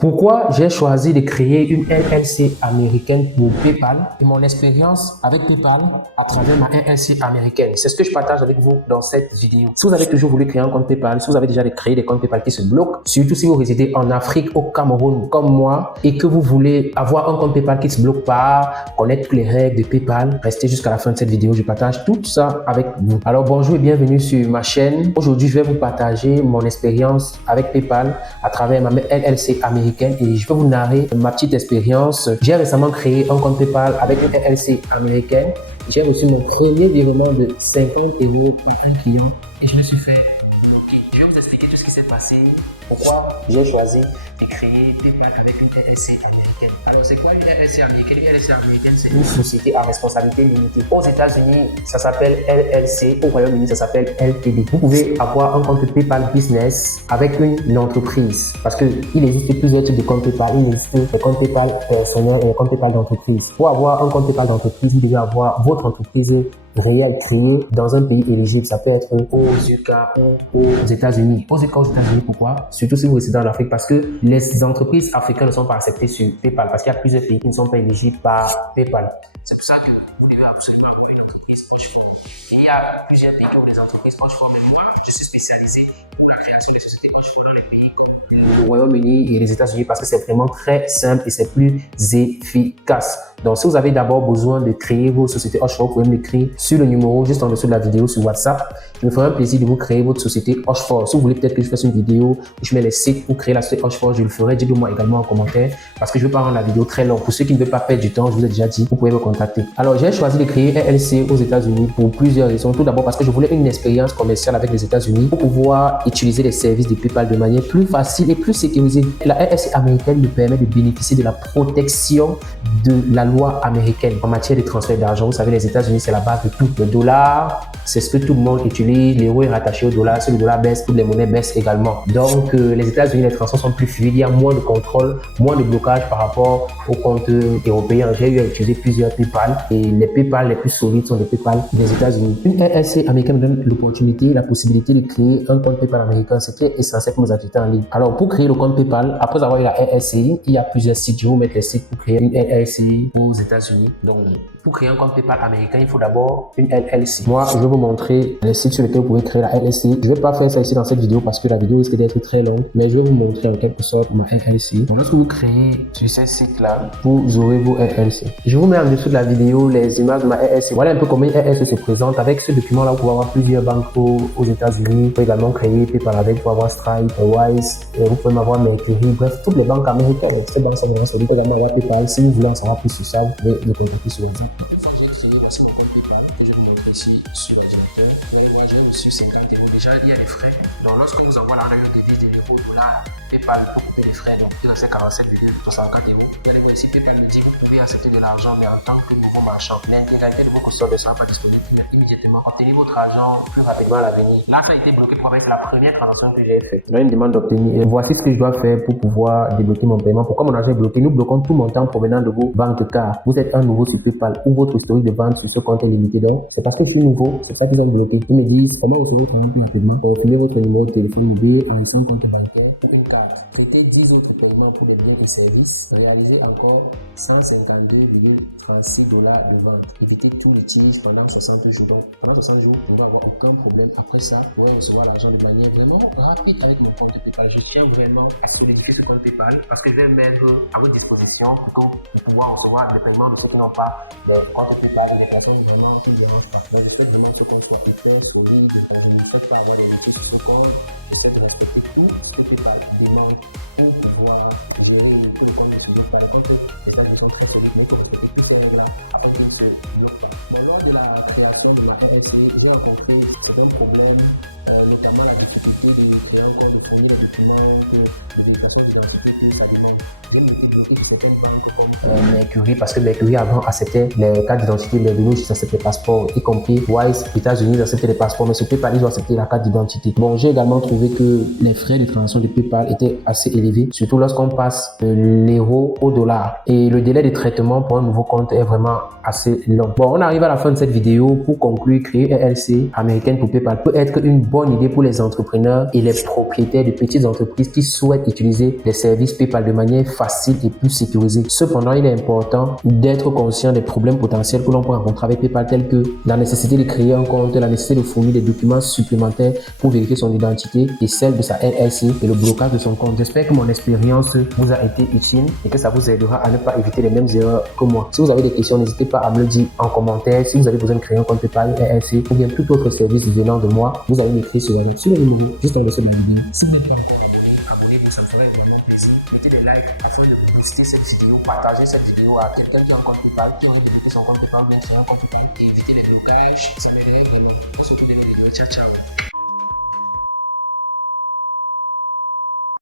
Pourquoi j'ai choisi de créer une LLC américaine pour PayPal et mon expérience avec PayPal à travers ma LLC américaine. C'est ce que je partage avec vous dans cette vidéo. Si vous avez toujours voulu créer un compte PayPal, si vous avez déjà créé des comptes PayPal qui se bloquent, surtout si vous résidez en Afrique, au Cameroun comme moi et que vous voulez avoir un compte PayPal qui ne se bloque pas, connaître toutes les règles de PayPal, restez jusqu'à la fin de cette vidéo. Je partage tout ça avec vous. Alors bonjour et bienvenue sur ma chaîne. Aujourd'hui, je vais vous partager mon expérience avec PayPal à travers ma LLC américaine. Et je vais vous narrer ma petite expérience. J'ai récemment créé un compte PayPal avec une LLC américaine. J'ai reçu mon premier virement de 50 € par un client et je me suis fait bloquer. Je vais vous expliquer tout ce qui s'est passé, pourquoi j'ai choisi de créer PayPal avec une LLC américaine. Alors, c'est quoi une LLC américaine? Une LLC américaine, c'est une société à responsabilité limitée. Aux États-Unis, ça s'appelle LLC. Au Royaume-Uni, ça s'appelle LTD. Vous pouvez avoir un compte PayPal Business avec une entreprise parce qu'il existe plusieurs types de comptes PayPal. Il existe des comptes PayPal personnels et des comptes PayPal d'entreprise. Pour avoir un compte PayPal d'entreprise, vous devez avoir votre entreprise réelle créée dans un pays éligible. Ça peut être aux UK ou aux États-Unis. Aux UK, aux États-Unis, pourquoi? Surtout si vous résidez en Afrique, parce que les entreprises africaines ne sont pas acceptées sur PayPal, parce qu'il y a plusieurs pays qui ne sont pas éligibles par PayPal. C'est pour ça que vous devez absolument avoir une entreprise offshore. Et il y a plusieurs pays qui ouvrent des entreprises offshore, mais moi, je suis spécialisé pour la création des sociétés offshore dans les pays comme le Royaume-Uni et les États-Unis, parce que c'est vraiment très simple et c'est plus efficace. Donc, si vous avez d'abord besoin de créer vos sociétés offshore, vous pouvez m'écrire sur le numéro juste en dessous de la vidéo sur WhatsApp. Je me ferai un plaisir de vous créer votre société offshore. Si vous voulez peut-être que je fasse une vidéo où je mets les sites pour créer la société offshore, je le ferai. Dites-le moi également en commentaire parce que je ne veux pas rendre la vidéo très longue. Pour ceux qui ne veulent pas perdre du temps, je vous ai déjà dit, vous pouvez me contacter. Alors, j'ai choisi de créer un LLC aux États-Unis pour plusieurs raisons. Tout d'abord parce que je voulais une expérience commerciale avec les États-Unis pour pouvoir utiliser les services de PayPal de manière plus facile et plus sécurisée. La LLC américaine me permet de bénéficier de la protection de la loi américaine en matière de transfert d'argent. Vous savez, les États-Unis, c'est la base de tout. Le dollar, c'est ce que tout le monde utilise. L'euro est rattaché au dollar. Si le dollar baisse, toutes les monnaies baissent également. Donc, les États-Unis, les transactions sont plus fluides. Il y a moins de contrôle, moins de blocage par rapport aux comptes européens. J'ai eu à utiliser plusieurs PayPal et les PayPal les plus solides sont les PayPal des États-Unis. Une LLC américaine me donne l'opportunité, la possibilité de créer un compte PayPal américain, ce qui est essentiel pour nos activités en ligne. Alors, pour créer le compte PayPal, après avoir eu la LLC, il y a plusieurs sites. Je vais vous mettre les sites pour créer une LLC aux États-Unis. Donc, pour créer un compte PayPal américain, il faut d'abord une LLC. Moi, je vais vous montrer les sites sur lesquels vous pouvez créer la LLC. Je ne vais pas faire ça ici dans cette vidéo parce que la vidéo risque d'être très longue, mais je vais vous montrer en quelque sorte ma LLC. Donc, lorsque vous créez sur ces sites-là, vous aurez vos LLC. Je vous mets en dessous de la vidéo les images de ma LLC. Voilà un peu comment une LLC se présente. Avec ce document-là, vous pouvez avoir plusieurs banques aux États-Unis. Vous pouvez également créer PayPal avec, vous pouvez avoir Stripe, Wise, vous pouvez avoir Mercury, bref, toutes les banques américaines. Ces banques sont vraiment solides. Vous pouvez également avoir PayPal. Si vous voulez en savoir plus sur ça, vous pouvez me contacter sur WhatsApp. Donc, une fois que j'ai créé, voici mon compte PayPal que je vais vous montrer ici sur l'ordinateur. Vous allez voir, j'ai reçu 50 €. Déjà, il y a des frais. Donc, lorsqu'on vous envoie l'argent dans une devise de l'euro, dollar, PayPal peut couper des frais, donc il reste 47,64 €. Vous allez voir ici, PayPal me dit vous pouvez accepter de l'argent, mais en tant que nouveau marchand. L'intégralité de vos cautions ne sera pas disponible immédiatement. Obtenez votre argent plus rapidement à l'avenir. Là, ça a été bloqué. Pourquoi? C'est la première transaction que j'ai faite. Là, il me demande d'obtenir. Voici ce que je dois faire pour pouvoir débloquer mon paiement. Pourquoi mon argent est bloqué? Nous bloquons tout montant provenant de vos banques car vous êtes un nouveau sur PayPal ou votre historique de vente sur ce compte est limité. Donc, c'est parce que je suis nouveau. C'est pour ça qu'ils ont bloqué. Ils me disent comment recevoir votre argent plus rapidement. Confirmez votre numéro de téléphone mobile, enregistrez un compte bancaire ou une carte. Traitez 10 autres paiements pour des biens et services. Réalisez encore 152,36 $ de vente. Évitez tout litige pendant 60 jours. Donc, pendant 60 jours, je ne dois avoir aucun problème. Après ça, je vais recevoir l'argent de manière vraiment rapide avec mon compte PayPal. Je tiens vraiment à solidifier ce compte PayPal parce que je vais le mettre à votre disposition pour pouvoir recevoir des paiements de ceux qui n'ont pas des comptes PayPal et des personnes vraiment qui ne dérangent pas. Donc, je souhaite vraiment que ce compte soit hyper solide. Je ne souhaite pas avoir des litiges sur ce compte. J'essaie de respecter tout ce que PayPal demande pour pouvoir gérer que le compte ne se bloque pas. Les comptes des États-Unis sont très solides, mais il faut respecter toutes ces règles-là afin qu'ils ne se bloquent pas. Bon, lors de la création de ma LLC, j'ai rencontré certains problèmes, notamment la difficulté de créer un compte, de fournir les documents de vérification d'identité que ça demande. J'ai même été bloqué sur certaines banques comme Mercury parce que Mercury avant acceptait les cartes d'identité, mais de nous, ils acceptaient les passeports, y compris Wise, les États-Unis, ils acceptaient les passeports, mais sur PayPal, ils ont accepté la carte d'identité. Bon, j'ai également trouvé que les frais de transaction de PayPal étaient assez élevés, surtout lorsqu'on passe de l'euro au dollar. Et le délai de traitement pour un nouveau compte est vraiment assez long. Bon, on arrive à la fin de cette vidéo. Pour conclure, créer une LLC américaine pour PayPal peut être une bonne bonne idée pour les entrepreneurs et les propriétaires de petites entreprises qui souhaitent utiliser les services PayPal de manière facile et plus sécurisée. Cependant, il est important d'être conscient des problèmes potentiels que l'on peut rencontrer avec PayPal, tels que la nécessité de créer un compte, la nécessité de fournir des documents supplémentaires pour vérifier son identité et celle de sa LLC et le blocage de son compte. J'espère que mon expérience vous a été utile et que ça vous aidera à ne pas éviter les mêmes erreurs que moi. Si vous avez des questions, n'hésitez pas à me le dire en commentaire. Si vous avez besoin de créer un compte PayPal, LLC ou bien tout autre service venant de moi, vous allez m'écrire sur WhatsApp sur le numéro juste en dessous de la vidéo. Si vous n'êtes pas encore abonné, abonnez-vous, ça me ferait vraiment plaisir. Mettez des likes afin de booster cette vidéo, partagez cette vidéo à quelqu'un qui a un compte PayPal, qui aimerait débloquer son compte PayPal ou bien créer un compte PayPal et éviter les blocages. Ça m'aiderait vraiment. On se retrouve dans nos vidéos. Ciao, ciao.